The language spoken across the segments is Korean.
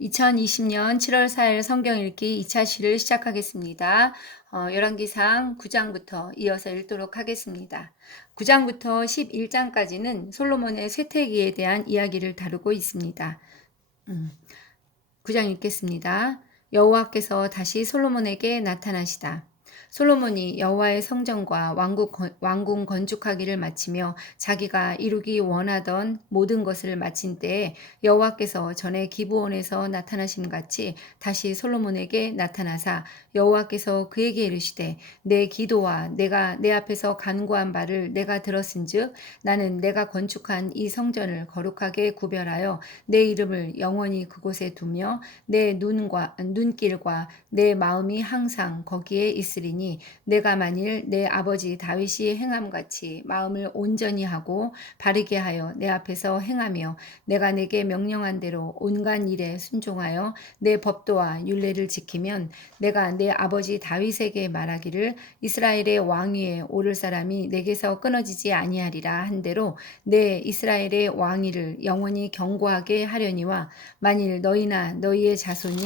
2020년 7월 4일 성경 읽기 2차 시를 시작하겠습니다. 열왕기상 9장부터 이어서 읽도록 하겠습니다. 9장부터 11장까지는 솔로몬의 쇠퇴기에 대한 이야기를 다루고 있습니다. 9장 읽겠습니다. 여호와께서 다시 솔로몬에게 나타나시다. 솔로몬이 여호와의 성전과 왕궁 건축하기를 마치며 자기가 이루기 원하던 모든 것을 마친 때에 여호와께서 전에 기브온에서 나타나심 같이 다시 솔로몬에게 나타나사 여호와께서 그에게 이르시되 내 기도와 내가 내 앞에서 간구한 바를 내가 들었은즉 나는 내가 건축한 이 성전을 거룩하게 구별하여 내 이름을 영원히 그곳에 두며 내 눈길과 내 마음이 항상 거기에 있으리니 내가 만일 내 아버지 다윗이 행함같이 마음을 온전히 하고 바르게 하여 내 앞에서 행하며 내가 내게 명령한 대로 온갖 일에 순종하여 내 법도와 율례를 지키면 내가 내 아버지 다윗에게 말하기를 이스라엘의 왕위에 오를 사람이 내게서 끊어지지 아니하리라 한 대로 내 이스라엘의 왕위를 영원히 견고하게 하려니와 만일 너희나 너희의 자손이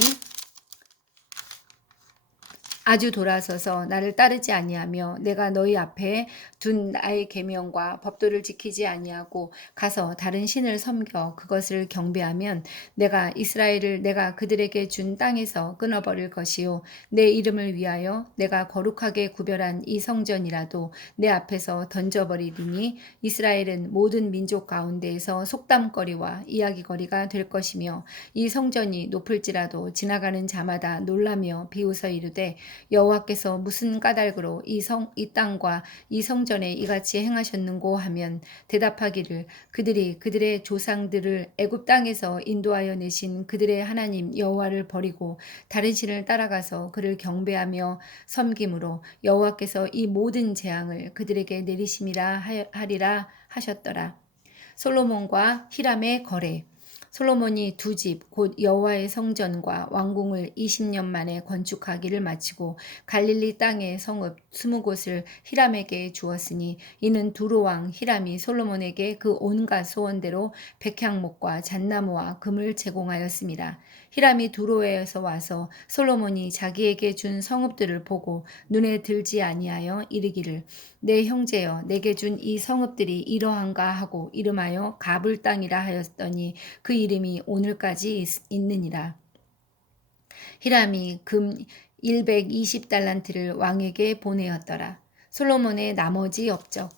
아주 돌아서서 나를 따르지 아니하며 내가 너희 앞에 둔 나의 계명과 법도를 지키지 아니하고 가서 다른 신을 섬겨 그것을 경배하면 내가 이스라엘을 내가 그들에게 준 땅에서 끊어버릴 것이요 내 이름을 위하여 내가 거룩하게 구별한 이 성전이라도 내 앞에서 던져버리리니 이스라엘은 모든 민족 가운데에서 속담거리와 이야기거리가 될 것이며 이 성전이 높을지라도 지나가는 자마다 놀라며 비웃어 이르되 여호와께서 무슨 까닭으로 이 땅과 이 성전에 이같이 행하셨는고 하면 대답하기를 그들이 그들의 조상들을 애굽 땅에서 인도하여 내신 그들의 하나님 여호와를 버리고 다른 신을 따라가서 그를 경배하며 섬김으로 여호와께서 이 모든 재앙을 그들에게 내리심이라 하리라 하셨더라. 솔로몬과 히람의 거래. 솔로몬이 두 집, 곧 여호와의 성전과 왕궁을 20년 만에 건축하기를 마치고 갈릴리 땅의 성읍 20곳을 히람에게 주었으니 이는 두로 왕 히람이 솔로몬에게 그 온갖 소원대로 백향목과 잣나무와 금을 제공하였습니다. 히람이 두로에서 와서 솔로몬이 자기에게 준 성읍들을 보고 눈에 들지 아니하여 이르기를 내 형제여 내게 준 이 성읍들이 이러한가 하고 이름하여 가불 땅이라 하였더니 그 이름이 오늘까지 있느니라. 히람이 금 120달란트를 왕에게 보내었더라. 솔로몬의 나머지 업적.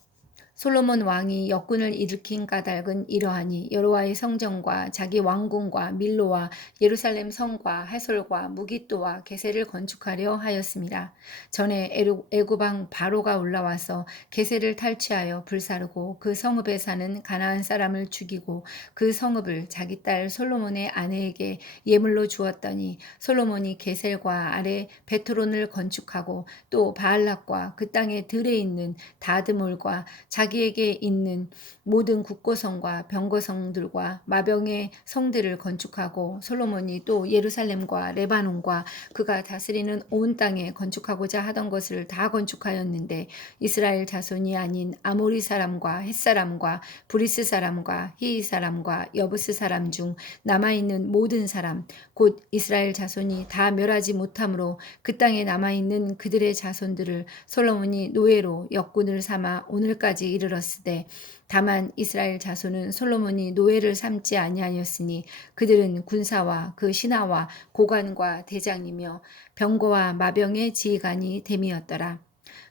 솔로몬 왕이 역군을 일으킨 까닭은 이러하니 여호와의 성전과 자기 왕궁과 밀로와 예루살렘 성과 하솔과 무깃도와 게셀을 건축하려 하였습니다. 전에 애굽 왕 바로가 올라와서 게셀을 탈취하여 불사르고 그 성읍에 사는 가나안 사람을 죽이고 그 성읍을 자기 딸 솔로몬의 아내에게 예물로 주었더니 솔로몬이 게셀과 아래 베트론을 건축하고 또 바알락과 그 땅에 들에 있는 다드몰과 자기에게 있는 모든 국고성과 병거성들과 마병의 성들을 건축하고 솔로몬이 또 예루살렘과 레바논과 그가 다스리는 온 땅에 건축하고자 하던 것을 다 건축하였는데 이스라엘 자손이 아닌 아모리 사람과 헷 사람과 브리스 사람과 히이 사람과 여부스 사람 중 남아있는 모든 사람 곧 이스라엘 자손이 다 멸하지 못함으로 그 땅에 남아있는 그들의 자손들을 솔로몬이 노예로 역군을 삼아 오늘까지 이르렀으되 다만 이스라엘 자손은 솔로몬이 노예를 삼지 아니하였으니 그들은 군사와 그 신하와 고관과 대장이며 병거와 마병의 지휘관이 됨이었더라.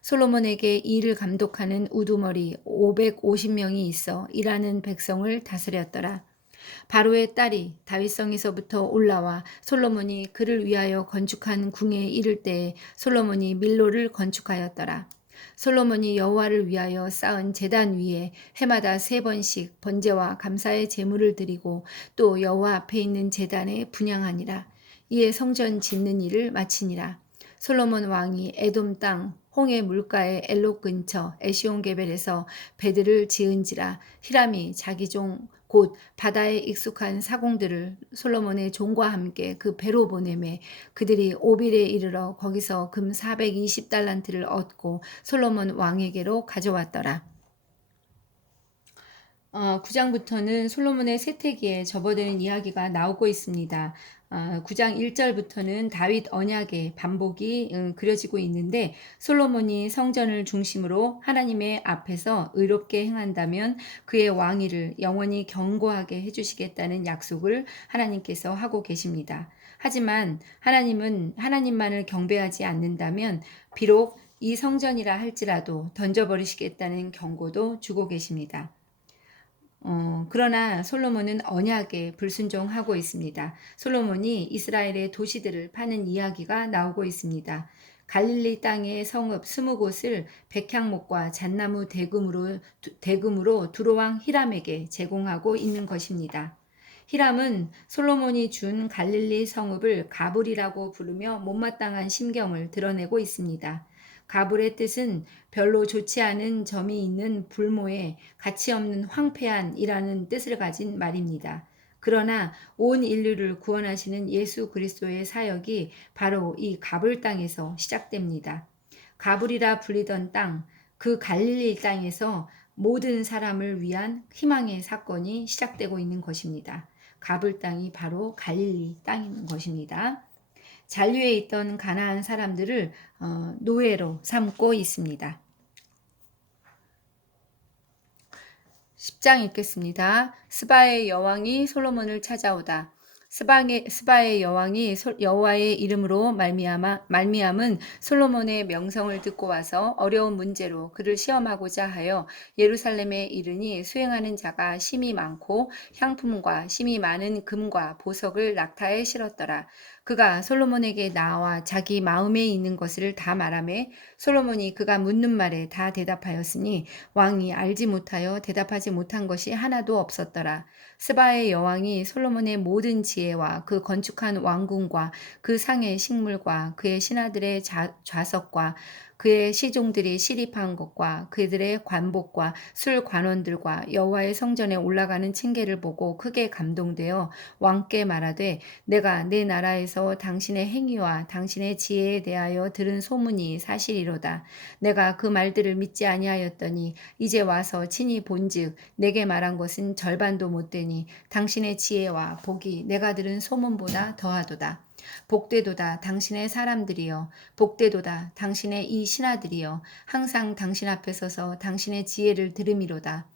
솔로몬에게 이 일을 감독하는 우두머리 550명이 있어 일하는 백성을 다스렸더라. 바로의 딸이 다윗성에서부터 올라와 솔로몬이 그를 위하여 건축한 궁에 이를 때에 솔로몬이 밀로를 건축하였더라. 솔로몬이 여호와를 위하여 쌓은 제단 위에 해마다 3번씩 번제와 감사의 제물을 드리고 또 여호와 앞에 있는 제단에 분향하니라. 이에 성전 짓는 일을 마치니라. 솔로몬 왕이 에돔 땅 홍해 물가의 엘롯 근처 에시온게벨에서 배들을 지은지라 히람이 자기 종 곧 바다에 익숙한 사공들을 솔로몬의 종과 함께 그 배로 보내매 그들이 오빌에 이르러 거기서 금 420달란트를 얻고 솔로몬 왕에게로 가져왔더라. 9장부터는 솔로몬의 세태기에 접어드는 이야기가 나오고 있습니다. 9장 1절부터는 다윗 언약의 반복이 그려지고 있는데 솔로몬이 성전을 중심으로 하나님의 앞에서 의롭게 행한다면 그의 왕위를 영원히 견고하게 해주시겠다는 약속을 하나님께서 하고 계십니다. 하지만 하나님은 하나님만을 경배하지 않는다면 비록 이 성전이라 할지라도 던져버리시겠다는 경고도 주고 계십니다. 그러나 솔로몬은 언약에 불순종하고 있습니다. 솔로몬이 이스라엘의 도시들을 파는 이야기가 나오고 있습니다. 갈릴리 땅의 성읍 20곳을 백향목과 잣나무 대금으로 두로왕 히람에게 제공하고 있는 것입니다. 히람은 솔로몬이 준 갈릴리 성읍을 가불이라고 부르며 못마땅한 심경을 드러내고 있습니다. 가불의 뜻은 별로 좋지 않은 점이 있는 불모에 가치 없는 황폐한이라는 뜻을 가진 말입니다. 그러나 온 인류를 구원하시는 예수 그리스도의 사역이 바로 이 가불 땅에서 시작됩니다. 가불이라 불리던 땅, 그 갈릴리 땅에서 모든 사람을 위한 희망의 사건이 시작되고 있는 것입니다. 가불 땅이 바로 갈릴리 땅인 것입니다. 잔류에 있던 가나안 사람들을 노예로 삼고 있습니다. 10장 읽겠습니다. 스바의 여왕이 솔로몬을 찾아오다. 스바의 여왕이 여호와의 이름으로 말미암은 솔로몬의 명성을 듣고 와서 어려운 문제로 그를 시험하고자 하여 예루살렘에 이르니 수행하는 자가 심히 많고 향품과 심히 많은 금과 보석을 낙타에 실었더라. 그가 솔로몬에게 나와 자기 마음에 있는 것을 다 말하매 솔로몬이 그가 묻는 말에 다 대답하였으니 왕이 알지 못하여 대답하지 못한 것이 하나도 없었더라. 스바의 여왕이 솔로몬의 모든 지혜와 그 건축한 왕궁과 그 상의 식물과 그의 신하들의 좌석과 그의 시종들이 시립한 것과 그들의 관복과 술 관원들과 여호와의 성전에 올라가는 층계를 보고 크게 감동되어 왕께 말하되 내가 내 나라에서 당신의 행위와 당신의 지혜에 대하여 들은 소문이 사실이로다. 내가 그 말들을 믿지 아니하였더니 이제 와서 친히 본즉 내게 말한 것은 절반도 못 되니 당신의 지혜와 복이 내가 들은 소문보다 더하도다. 복되도다 당신의 사람들이여 복되도다 당신의 이 신하들이여 항상 당신 앞에 서서 당신의 지혜를 들음이로다.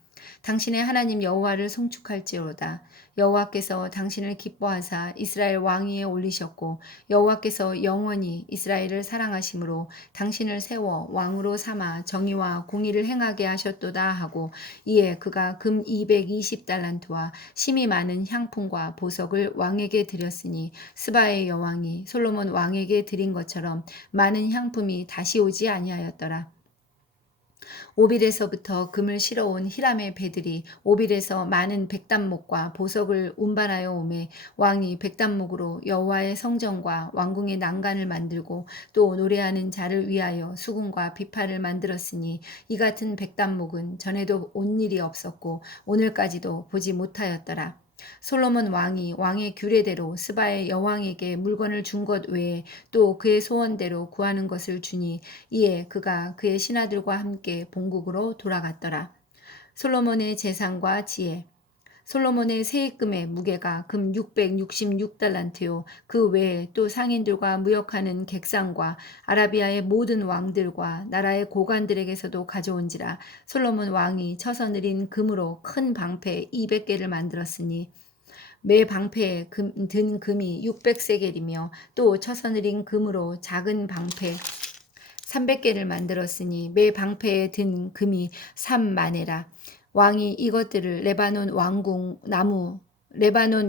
당신의 하나님 여호와를 송축할지어다. 여호와께서 당신을 기뻐하사 이스라엘 왕위에 올리셨고 여호와께서 영원히 이스라엘을 사랑하심으로 당신을 세워 왕으로 삼아 정의와 공의를 행하게 하셨도다 하고 이에 그가 금 220달란트와 심히 많은 향품과 보석을 왕에게 드렸으니 스바의 여왕이 솔로몬 왕에게 드린 것처럼 많은 향품이 다시 오지 아니하였더라. 오빌에서부터 금을 실어온 히람의 배들이 오빌에서 많은 백단목과 보석을 운반하여 오매 왕이 백단목으로 여호와의 성전과 왕궁의 난간을 만들고 또 노래하는 자를 위하여 수금과 비파를 만들었으니 이 같은 백단목은 전에도 온 일이 없었고 오늘까지도 보지 못하였더라. 솔로몬 왕이 왕의 규례대로 스바의 여왕에게 물건을 준 것 외에 또 그의 소원대로 구하는 것을 주니 이에 그가 그의 신하들과 함께 본국으로 돌아갔더라. 솔로몬의 재산과 지혜 솔로몬의 세입금의 무게가 금 666달란트요. 그 외에 또 상인들과 무역하는 객상과 아라비아의 모든 왕들과 나라의 고관들에게서도 가져온지라. 솔로몬 왕이 쳐서 느린 금으로 큰 방패 200개를 만들었으니 매 방패에 든 금이 600세겔이며 또 쳐서 느린 금으로 작은 방패 300개를 만들었으니 매 방패에 든 금이 3만에라. 왕이 이것들을 레바논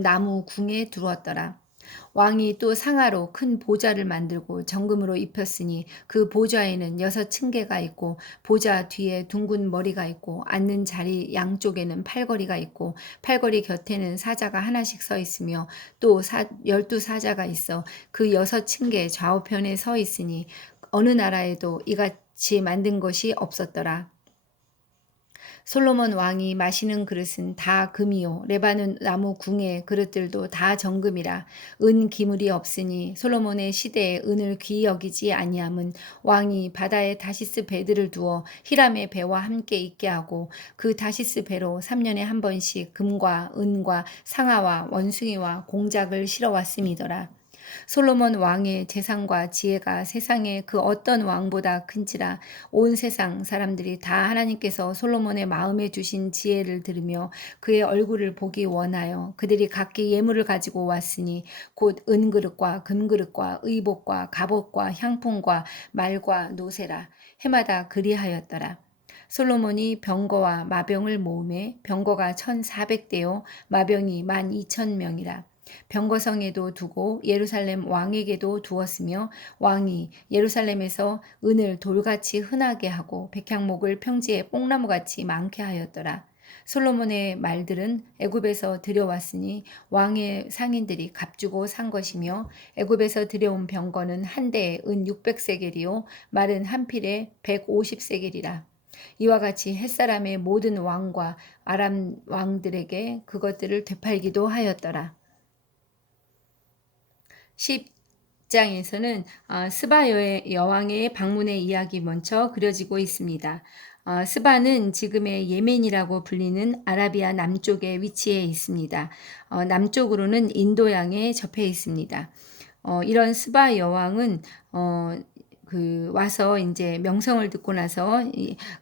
나무 궁에 두었더라. 왕이 또 상아로 큰 보좌를 만들고 정금으로 입혔으니 그 보좌에는 6층계가 있고 보좌 뒤에 둥근 머리가 있고 앉는 자리 양쪽에는 팔걸이가 있고 팔걸이 곁에는 사자가 하나씩 서 있으며 또 12사자가 있어 그 6층계 좌우편에 서 있으니 어느 나라에도 이같이 만든 것이 없었더라. 솔로몬 왕이 마시는 그릇은 다 금이요 레바논 나무 궁의 그릇들도 다 정금이라. 은 기물이 없으니 솔로몬의 시대에 은을 귀히 여기지 아니함은 왕이 바다에 다시스 배들을 두어 히람의 배와 함께 있게 하고 그 다시스 배로 3년에 한 번씩 금과 은과 상아와 원숭이와 공작을 실어 왔음이더라. 솔로몬 왕의 재산과 지혜가 세상의 그 어떤 왕보다 큰지라. 온 세상 사람들이 다 하나님께서 솔로몬의 마음에 주신 지혜를 들으며 그의 얼굴을 보기 원하여 그들이 각기 예물을 가지고 왔으니 곧 은그릇과 금그릇과 의복과 갑옷과 향품과 말과 노새라. 해마다 그리하였더라. 솔로몬이 병거와 마병을 모으매 병거가 1,400대요 마병이 12,000명이라. 병거성에도 두고 예루살렘 왕에게도 두었으며 왕이 예루살렘에서 은을 돌같이 흔하게 하고 백향목을 평지에 뽕나무같이 많게 하였더라. 솔로몬의 말들은 애굽에서 들여왔으니 왕의 상인들이 값주고 산 것이며 애굽에서 들여온 병거는 한 대에 은 600세겔이요 말은 한 필에 150세겔이라. 이와 같이 햇사람의 모든 왕과 아람 왕들에게 그것들을 되팔기도 하였더라. 10장에서는 스바 여왕의 방문의 이야기 먼저 그려지고 있습니다. 스바는 지금의 예멘이라고 불리는 아라비아 남쪽에 위치해 있습니다. 남쪽으로는 인도양에 접해 있습니다. 이런 스바 여왕은 와서 이제 명성을 듣고 나서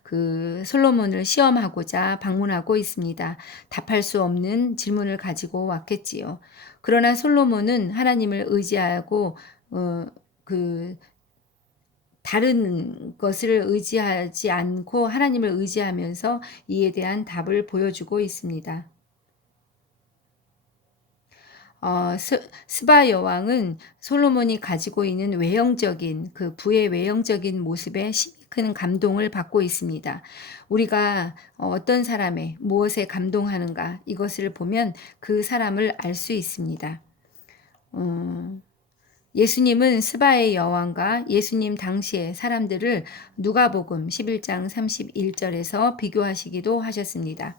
그 솔로몬을 시험하고자 방문하고 있습니다. 답할 수 없는 질문을 가지고 왔겠지요. 그러나 솔로몬은 하나님을 의지하고 그 다른 것을 의지하지 않고 하나님을 의지하면서 이에 대한 답을 보여주고 있습니다. 스바 여왕은 솔로몬이 가지고 있는 외형적인 그 부의 외형적인 모습에 심히 큰 감동을 받고 있습니다. 우리가 어떤 사람의 무엇에 감동하는가 이것을 보면 그 사람을 알 수 있습니다. 예수님은 스바의 여왕과 예수님 당시의 사람들을 누가복음 11장 31절에서 비교하시기도 하셨습니다.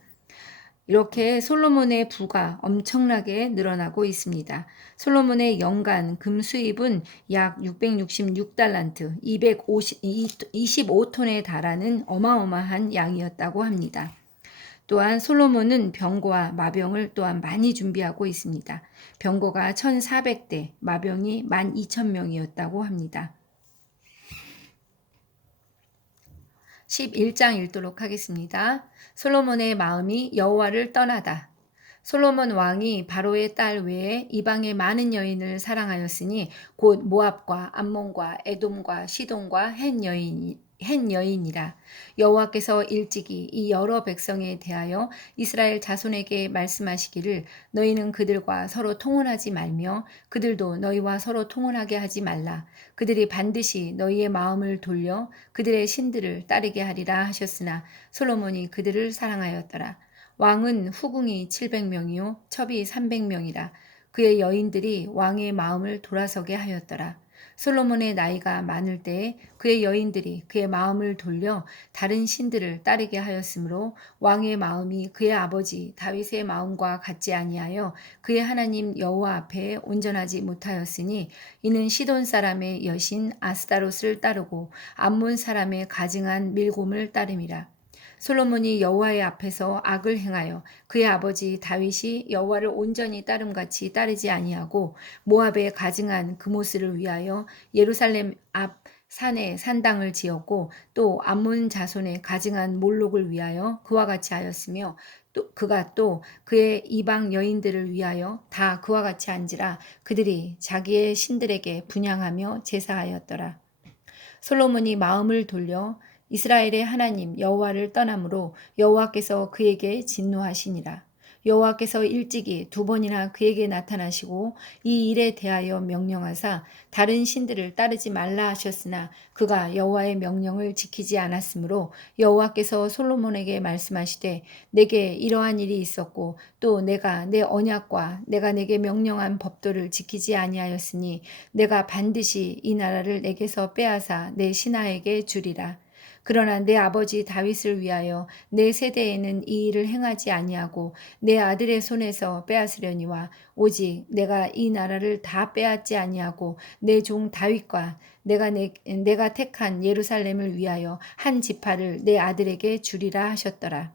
이렇게 솔로몬의 부가 엄청나게 늘어나고 있습니다. 솔로몬의 연간 금 수입은 약 666달란트, 25톤에 달하는 어마어마한 양이었다고 합니다. 또한 솔로몬은 병거와 마병을 또한 많이 준비하고 있습니다. 병거가 1,400대, 마병이 12,000명이었다고 합니다. 11장 읽도록 하겠습니다. 솔로몬의 마음이 여호와를 떠나다. 솔로몬 왕이 바로의 딸 외에 이방의 많은 여인을 사랑하였으니 곧 모압과 암몬과 에돔과 시돈과 헷 여인이라. 여호와께서 일찍이 이 여러 백성에 대하여 이스라엘 자손에게 말씀하시기를 너희는 그들과 서로 통혼하지 말며 그들도 너희와 서로 통혼하게 하지 말라. 그들이 반드시 너희의 마음을 돌려 그들의 신들을 따르게 하리라 하셨으나 솔로몬이 그들을 사랑하였더라. 왕은 후궁이 700명이요 첩이 300명이라. 그의 여인들이 왕의 마음을 돌아서게 하였더라. 솔로몬의 나이가 많을 때에 그의 여인들이 그의 마음을 돌려 다른 신들을 따르게 하였으므로 왕의 마음이 그의 아버지 다윗의 마음과 같지 아니하여 그의 하나님 여호와 앞에 온전하지 못하였으니 이는 시돈 사람의 여신 아스타롯을 따르고 암몬 사람의 가증한 밀곰을 따름이라. 솔로몬이 여호와의 앞에서 악을 행하여 그의 아버지 다윗이 여호와를 온전히 따름같이 따르지 아니하고 모압에 가증한 그모스를 위하여 예루살렘 앞 산에 산당을 지었고 또 암몬 자손의 가증한 몰록을 위하여 그와 같이 하였으며 또 그가 또 그의 이방 여인들을 위하여 다 그와 같이 한지라. 그들이 자기의 신들에게 분향하며 제사하였더라. 솔로몬이 마음을 돌려 이스라엘의 하나님 여호와를 떠남으로 여호와께서 그에게 진노하시니라. 여호와께서 일찍이 2번이나 그에게 나타나시고 이 일에 대하여 명령하사 다른 신들을 따르지 말라 하셨으나 그가 여호와의 명령을 지키지 않았으므로 여호와께서 솔로몬에게 말씀하시되 내게 이러한 일이 있었고 또 내가 내 언약과 내가 내게 명령한 법도를 지키지 아니하였으니 내가 반드시 이 나라를 내게서 빼앗아 내 신하에게 주리라. 그러나 내 아버지 다윗을 위하여 내 세대에는 이 일을 행하지 아니하고 내 아들의 손에서 빼앗으려니와 오직 내가 이 나라를 다 빼앗지 아니하고 내 종 다윗과 내가 택한 예루살렘을 위하여 한 지파를 내 아들에게 주리라 하셨더라.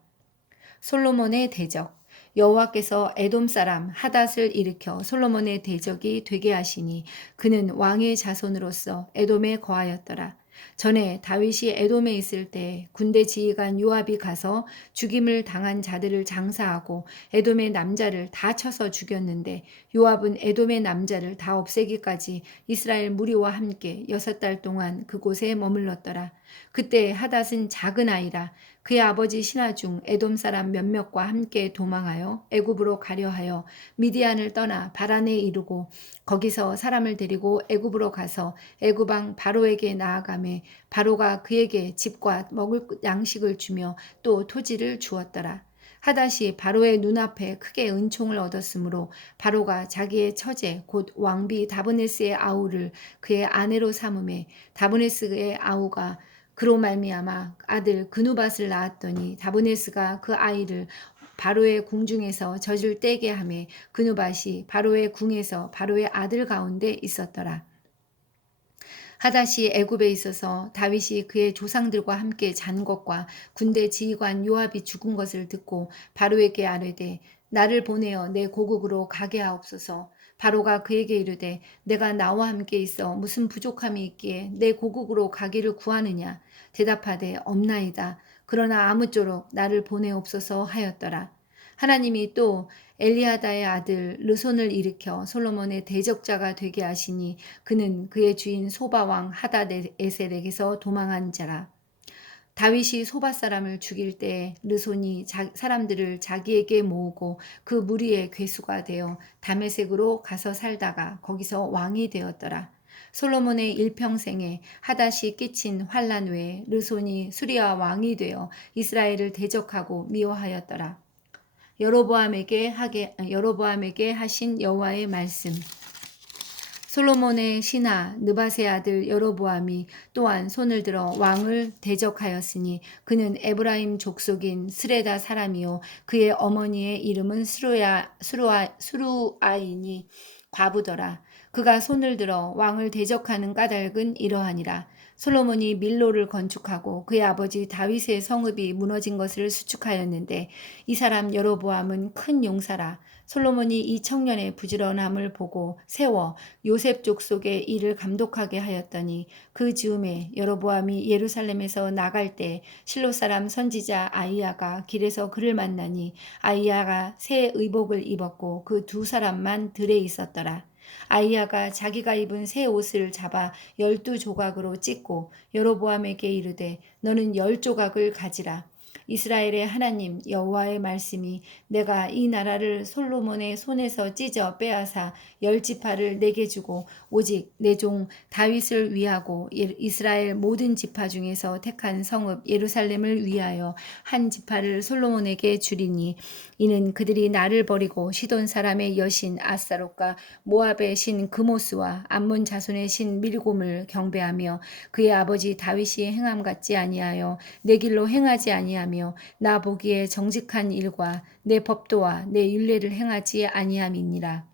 솔로몬의 대적. 여호와께서 에돔 사람 하닷을 일으켜 솔로몬의 대적이 되게 하시니 그는 왕의 자손으로서 에돔에 거하였더라. 전에 다윗이 에돔에 있을 때 군대 지휘관 요압이 가서 죽임을 당한 자들을 장사하고 에돔의 남자를 다 쳐서 죽였는데 요압은 에돔의 남자를 다 없애기까지 이스라엘 무리와 함께 6달 동안 그곳에 머물렀더라. 그때 하닷은 작은 아이라 그의 아버지 신하 중 에돔 사람 몇몇과 함께 도망하여 애굽으로 가려 하여 미디안을 떠나 바란에 이르고 거기서 사람을 데리고 애굽으로 가서 애굽 왕 바로에게 나아가매 바로가 그에게 집과 먹을 양식을 주며 또 토지를 주었더라. 하닷이 바로의 눈앞에 크게 은총을 얻었으므로 바로가 자기의 처제 곧 왕비 다브네스의 아우를 그의 아내로 삼음에 다브네스의 아우가 그로 말미암아 아들 그누밧을 낳았더니 다브네스가 그 아이를 바로의 궁중에서 젖을 떼게 하매 그누밧이 바로의 궁에서 바로의 아들 가운데 있었더라. 하닷이 애굽에 있어서 다윗이 그의 조상들과 함께 잔 것과 군대 지휘관 요압이 죽은 것을 듣고 바로에게 아뢰되 나를 보내어 내 고국으로 가게 하옵소서. 바로가 그에게 이르되 내가 나와 함께 있어 무슨 부족함이 있기에 내 고국으로 가기를 구하느냐. 대답하되 없나이다. 그러나 아무쪼록 나를 보내옵소서 하였더라. 하나님이 또 엘리하다의 아들 르손을 일으켜 솔로몬의 대적자가 되게 하시니 그는 그의 주인 소바왕 하닷에셀에게서 도망한 자라. 다윗이 소바 사람을 죽일 때 르손이 사람들을 자기에게 모으고 그 무리의 괴수가 되어 다메섹으로 가서 살다가 거기서 왕이 되었더라. 솔로몬의 일평생에 하닷이 끼친 환란 외에 르손이 수리아 왕이 되어 이스라엘을 대적하고 미워하였더라. 여로보암에게 하신 여호와의 말씀. 솔로몬의 신하 느밧의 아들 여로보암이 또한 손을 들어 왕을 대적하였으니 그는 에브라임 족속인 스레다 사람이요 그의 어머니의 이름은 수루아이니 과부더라. 그가 손을 들어 왕을 대적하는 까닭은 이러하니라. 솔로몬이 밀로를 건축하고 그의 아버지 다윗의 성읍이 무너진 것을 수축하였는데 이 사람 여로보암은 큰 용사라. 솔로몬이 이 청년의 부지런함을 보고 세워 요셉 족속의 일을 감독하게 하였더니 그 즈음에 여로보암이 예루살렘에서 나갈 때 실로 사람 선지자 아이야가 길에서 그를 만나니 아이야가 새 의복을 입었고 그 두 사람만 들에 있었더라. 아이야가 자기가 입은 새 옷을 잡아 12조각으로 찢고 여로보암에게 이르되 너는 10조각을 가지라. 이스라엘의 하나님 여호와의 말씀이 내가 이 나라를 솔로몬의 손에서 찢어 빼앗아 10지파를 내게 주고 오직 내 종 다윗을 위하고 이스라엘 모든 지파 중에서 택한 성읍 예루살렘을 위하여 한 지파를 솔로몬에게 주리니 이는 그들이 나를 버리고 시돈 사람의 여신 아스타롯과 모압의 신 그모스와 암몬 자손의 신 밀곰을 경배하며 그의 아버지 다윗이 행함 같지 아니하여 내 길로 행하지 아니하며 나 보기에 정직한 일과 내 법도와 내 율례를 행하지 아니함이니라.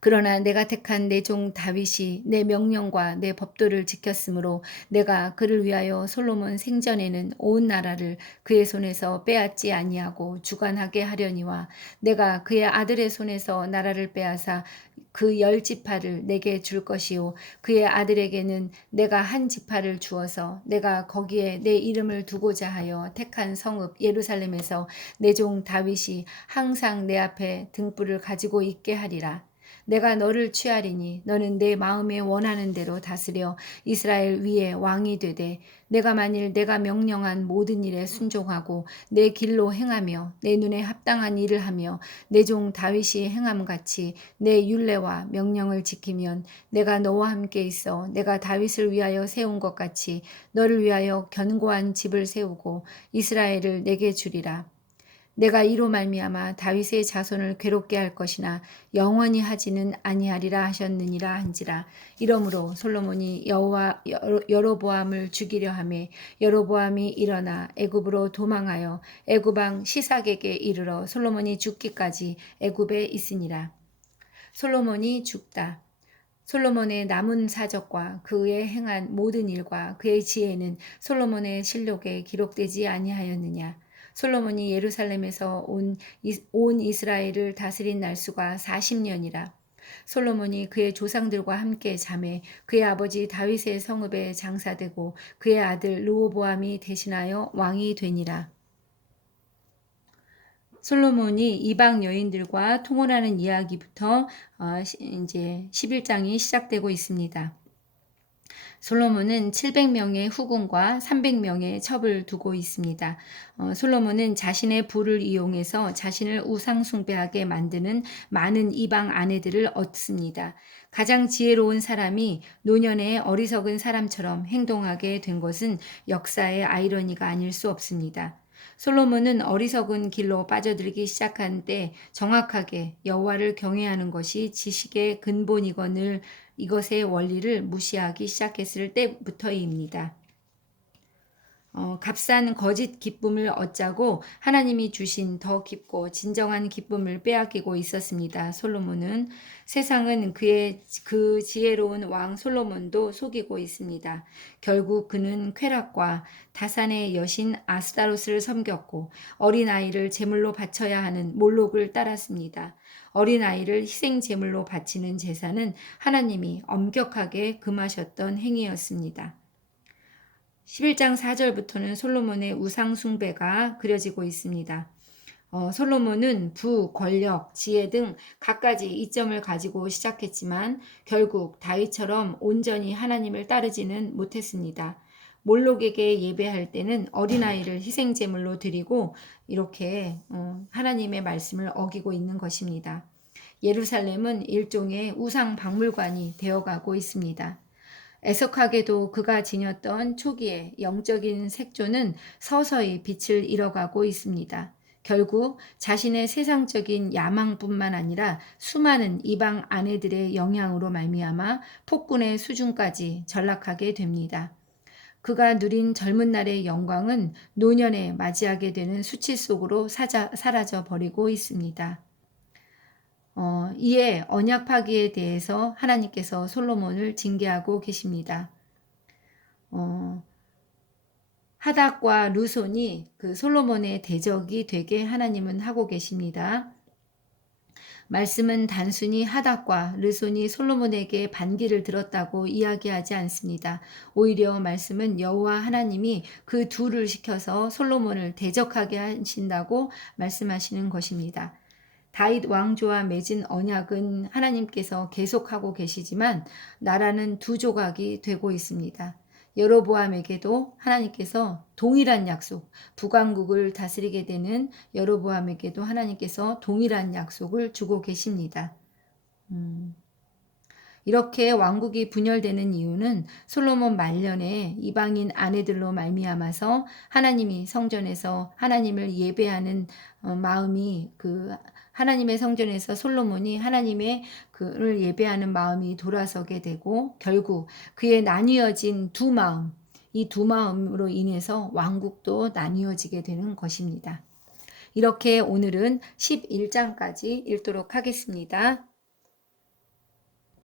그러나 내가 택한 내 종 다윗이 내 명령과 내 법도를 지켰으므로 내가 그를 위하여 솔로몬 생전에는 온 나라를 그의 손에서 빼앗지 아니하고 주관하게 하려니와 내가 그의 아들의 손에서 나라를 빼앗아 그 10지파를 내게 줄 것이요 그의 아들에게는 내가 한 지파를 주어서 내가 거기에 내 이름을 두고자 하여 택한 성읍 예루살렘에서 내 종 다윗이 항상 내 앞에 등불을 가지고 있게 하리라. 내가 너를 취하리니 너는 내 마음에 원하는 대로 다스려 이스라엘 위에 왕이 되되 내가 만일 내가 명령한 모든 일에 순종하고 내 길로 행하며 내 눈에 합당한 일을 하며 내 종 다윗이 행함같이 내 율례와 명령을 지키면 내가 너와 함께 있어 내가 다윗을 위하여 세운 것 같이 너를 위하여 견고한 집을 세우고 이스라엘을 내게 주리라. 내가 이로 말미암아 다윗의 자손을 괴롭게 할 것이나 영원히 하지는 아니하리라 하셨느니라 한지라. 이러므로 솔로몬이 여로보암을 죽이려 하매 여로보암이 일어나 애굽으로 도망하여 애굽 왕 시삭에게 이르러 솔로몬이 죽기까지 애굽에 있으니라. 솔로몬이 죽다. 솔로몬의 남은 사적과 그의 행한 모든 일과 그의 지혜는 솔로몬의 실록에 기록되지 아니하였느냐. 솔로몬이 예루살렘에서 온 이스라엘을 다스린 날수가 40년이라. 솔로몬이 그의 조상들과 함께 잠에 그의 아버지 다윗의 성읍에 장사되고 그의 아들 르호보암이 대신하여 왕이 되니라. 솔로몬이 이방 여인들과 통혼하는 이야기부터 이제 11장이 시작되고 있습니다. 솔로몬은 700명의 후궁과 300명의 첩을 두고 있습니다. 솔로몬은 자신의 부를 이용해서 자신을 우상숭배하게 만드는 많은 이방 아내들을 얻습니다. 가장 지혜로운 사람이 노년의 어리석은 사람처럼 행동하게 된 것은 역사의 아이러니가 아닐 수 없습니다. 솔로몬은 어리석은 길로 빠져들기 시작한 때 정확하게 여호와를 경외하는 것이 지식의 근본이거늘 이것의 원리를 무시하기 시작했을 때부터입니다. 값싼 거짓 기쁨을 얻자고 하나님이 주신 더 깊고 진정한 기쁨을 빼앗기고 있었습니다. 솔로몬은 세상은 그 지혜로운 왕 솔로몬도 속이고 있습니다. 결국 그는 쾌락과 다산의 여신 아스타롯을 섬겼고 어린아이를 제물로 바쳐야 하는 몰록을 따랐습니다. 어린아이를 희생 제물로 바치는 제사는 하나님이 엄격하게 금하셨던 행위였습니다. 11장 4절부터는 솔로몬의 우상 숭배가 그려지고 있습니다. 솔로몬은 부, 권력, 지혜 등 갖가지 이점을 가지고 시작했지만 결국 다윗처럼 온전히 하나님을 따르지는 못했습니다. 몰록에게 예배할 때는 어린아이를 희생제물로 드리고 이렇게 하나님의 말씀을 어기고 있는 것입니다. 예루살렘은 일종의 우상 박물관이 되어가고 있습니다. 애석하게도 그가 지녔던 초기의 영적인 색조는 서서히 빛을 잃어가고 있습니다. 결국 자신의 세상적인 야망뿐만 아니라 수많은 이방 아내들의 영향으로 말미암아 폭군의 수준까지 전락하게 됩니다. 그가 누린 젊은 날의 영광은 노년에 맞이하게 되는 수치 속으로 사라져 버리고 있습니다. 이에 언약 파기에 대해서 하나님께서 솔로몬을 징계하고 계십니다. 하닥과 르손이 그 솔로몬의 대적이 되게 하나님은 하고 계십니다. 말씀은 단순히 하닥과 르손이 솔로몬에게 반기를 들었다고 이야기하지 않습니다. 오히려 말씀은 여호와 하나님이 그 둘을 시켜서 솔로몬을 대적하게 하신다고 말씀하시는 것입니다. 다윗 왕조와 맺은 언약은 하나님께서 계속하고 계시지만 나라는 두 조각이 되고 있습니다. 여로보암에게도 하나님께서 동일한 약속, 북왕국을 다스리게 되는 여로보암에게도 하나님께서 동일한 약속을 주고 계십니다. 이렇게 왕국이 분열되는 이유는 솔로몬 말년에 이방인 아내들로 말미암아서 하나님이 성전에서 하나님을 예배하는 마음이 하나님의 성전에서 솔로몬이 하나님의 그를 예배하는 마음이 돌아서게 되고 결국 그의 나뉘어진 두 마음, 이 두 마음으로 인해서 왕국도 나뉘어지게 되는 것입니다. 이렇게 오늘은 11장까지 읽도록 하겠습니다.